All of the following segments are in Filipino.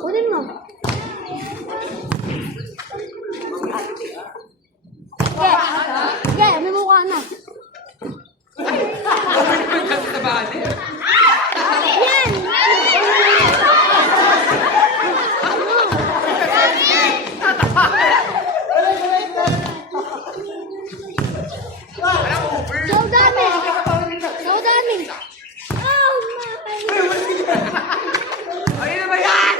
Kunin mo. Yeah, may mukha na. Yan! So dami! So dami! Oh my! Ayun na ba yan?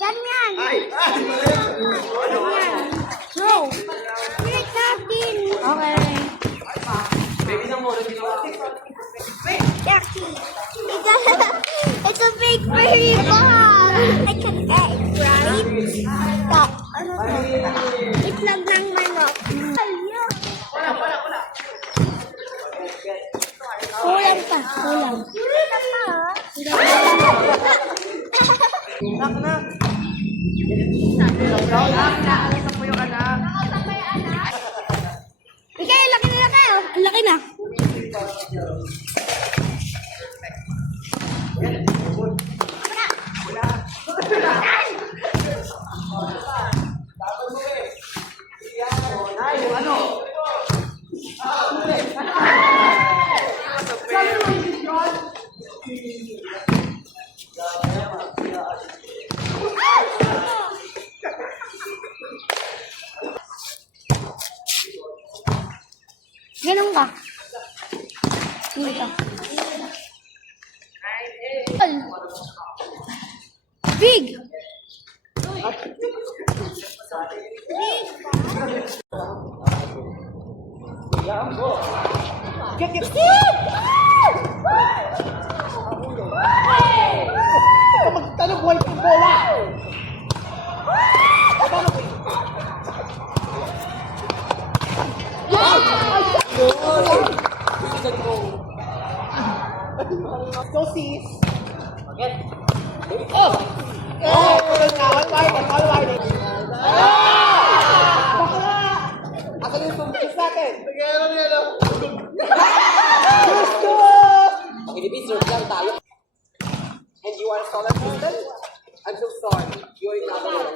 Ganyan! Bro! Pick natin! Okay. Jackie! It's a big furry ball! Like an egg, right? Stop. Ano to? Itlog ng manok. Kulang pa. Kulang. Kulang pa. Ikay, laki na laki oh. Laki na. Ganun ka. Dito. Big. Magtanong buhay ng bola! Go sis! Oh! Oh! All wide! Bakla! Asan yung tumbis natin? Gusto! Philippines, lang tayo. And you are solid person? I'm so sorry. You're not alone.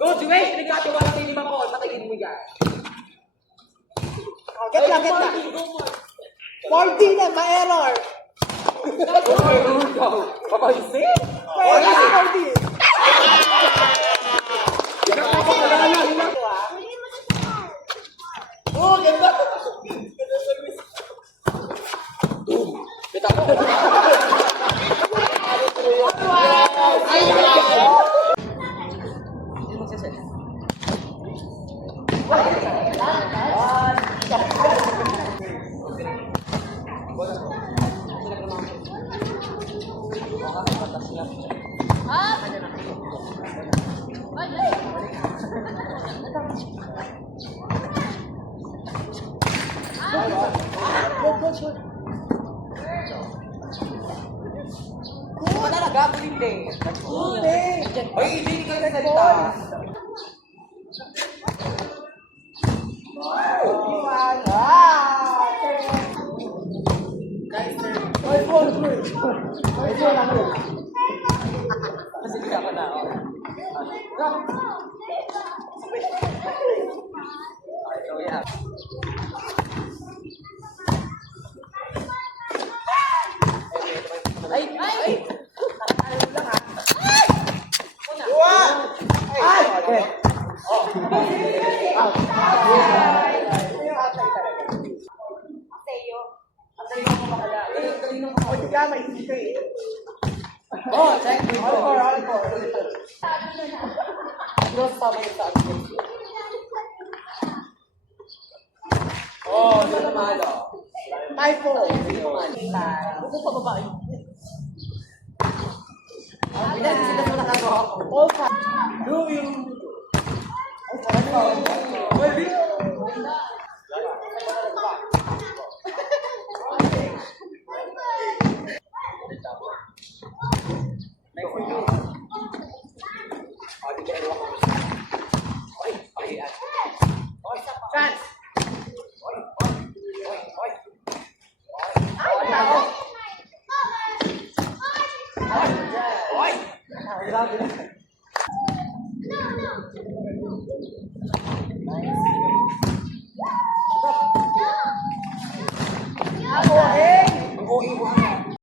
Go, Juway! Pinagkatiwa na tayo 5 ko. Patayin mo yan. Get na! 40 na, ma-error! Go! Papaisip! 40! Oh, ganda! Kita mo. Ano talaga? Bulinde. Oy, hindi ka nagsalita. Kasi hindi ako na. Oh, yeah. Ay! Oh, check. All four. Cross tama yung sa akin. Oh, hindi na malo. 5-4. Hindi na malo. Buko pa babae. Hindi sila mo nakagawa ko. All five. Do you? Chance. Ako